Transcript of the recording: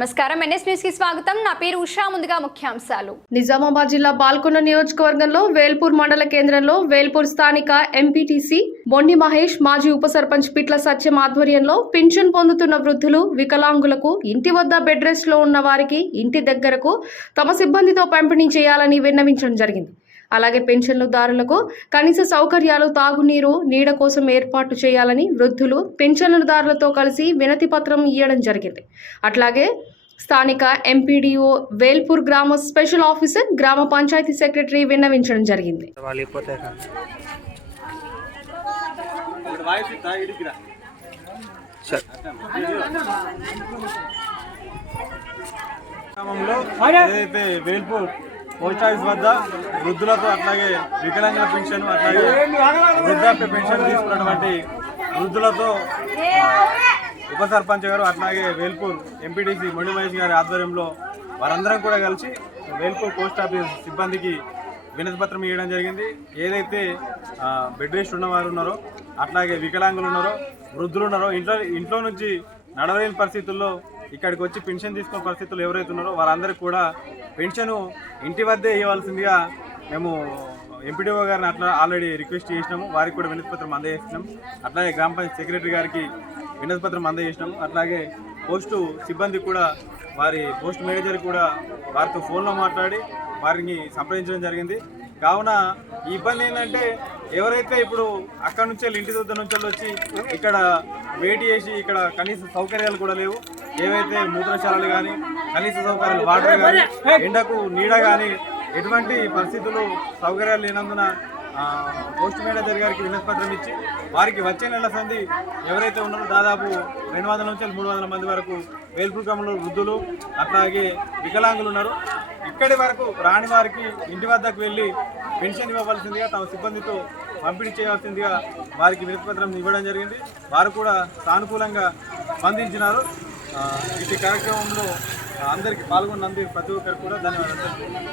నమస్కారం. ఎన్ఎస్ న్యూస్కి స్వాగతం. నా పేరు ఉషా. ముందుగా ముఖ్యాంశాలు. నిజామాబాద్ జిల్లా పాల్కొండ నియోజకవర్గంలో వేల్పూర్ మండల కేంద్రంలో వేల్పూర్ స్థానిక ఎంపీటీసీ బొండి మహేష్ మాజీ ఉప సర్పంచ్ పిట్ల సత్యం ఆధ్వర్యంలో పింఛన్ పొందుతున్న వృద్ధులు వికలాంగులకు ఇంటి వద్ద బెడ్ రెస్ట్లో ఉన్న వారికి ఇంటి దగ్గరకు తమ సిబ్బందితో పంపిణీ చేయాలని విన్నవించడం జరిగింది. అలాగే పెన్షన్లదారులకు కనీస సౌకర్యాలు తాగునీరు నీడ కోసం ఏర్పాటు చేయాలని వృద్ధులు పెన్షన్లదారులతో కలిసి వినతి పత్రం ఇవ్వడం జరిగింది. అట్లాగే స్థానిక ఎంపీడీఓ వేల్పూర్ గ్రామ స్పెషల్ ఆఫీసర్ గ్రామ పంచాయతీ సెక్రటరీ విన్నవించడం జరిగింది. గ్రామంలో ఏదైతే వేల్పూర్. పోస్ట్ ఆఫీస్ వద్ద వృద్ధులతో అట్లాగే వికలాంగుల పెన్షన్ అట్లాగే వృద్ధాప్య పెన్షన్ తీసుకున్నటువంటి వృద్ధులతో ఉప సర్పంచ్ గారు అట్లాగే వేల్పూర్ ఎంపీటీసీ మొండి మహేష్ గారి ఆధ్వర్యంలో వారందరం కూడా కలిసి వేల్పూర్ పోస్ట్ ఆఫీస్ సిబ్బందికి వినతిపత్రం ఇవ్వడం జరిగింది. ఏదైతే బెడ్ రెస్ట్ ఉన్నవారు ఉన్నారో అట్లాగే వికలాంగులు ఉన్నారో వృద్ధులు ఉన్నారో ఇంట్లో ఇంట్లో నుంచి నడవలేని పరిస్థితుల్లో ఇక్కడికి వచ్చి పెన్షన్ తీసుకునే పరిస్థితుల్లో ఎవరైతే ఉన్నారో వారందరికీ కూడా పెన్షన్ ఇంటి వద్దే ఇవ్వాల్సిందిగా మేము ఎంపీడీఓ గారిని అట్లా ఆల్రెడీ రిక్వెస్ట్ చేసినాము. వారికి కూడా వినతి పత్రం అందజేసినాం అట్లాగే గ్రామ పంచాయతీ సెక్రటరీ గారికి వినతి పత్రం అందజేసినాము. అట్లాగే పోస్టు సిబ్బంది కూడా వారి పోస్ట్ మేనేజర్ కూడా వారితో ఫోన్లో మాట్లాడి వారిని సంప్రదించడం జరిగింది. కావున ఈ ఇబ్బంది ఏంటంటే ఎవరైతే ఇప్పుడు అక్కడ నుంచి వెళ్ళి ఇంటి దగ్గర నుంచి వెళ్ళి వచ్చి ఇక్కడ వేటి చేసి ఇక్కడ కనీస సౌకర్యాలు కూడా లేవు. ఏవైతే మూత్రశాలలు కానీ కనీస సౌకర్యాలు వాటర్ కానీ ఎండకు నీడ కానీ ఎటువంటి పరిస్థితులు సౌకర్యాలు లేనందున పోస్ట్ మేనేజర్ గారికి వినతిపత్రం ఇచ్చి వారికి వచ్చే నెల సంధి ఎవరైతే ఉన్నారో దాదాపు రెండు వందల నుంచి మూడు వందల మంది వరకు వేల్పూర్ గ్రామంలో వృద్ధులు అట్లాగే వికలాంగులు ఉన్నారు. ఇక్కడి వరకు రాని వారికి ఇంటి వద్దకు వెళ్ళి పెన్షన్ ఇవ్వవలసిందిగా తమ సిబ్బందితో పంపిణీ చేయాల్సిందిగా వారికి వినతిపత్రం ఇవ్వడం జరిగింది. వారు కూడా సానుకూలంగా స్పందించినారు. ఇటు కార్యక్రమంలో అందరికీ పాల్గొన్నందుకు ప్రతి ఒక్కరు కూడా ధన్యవాదాలు.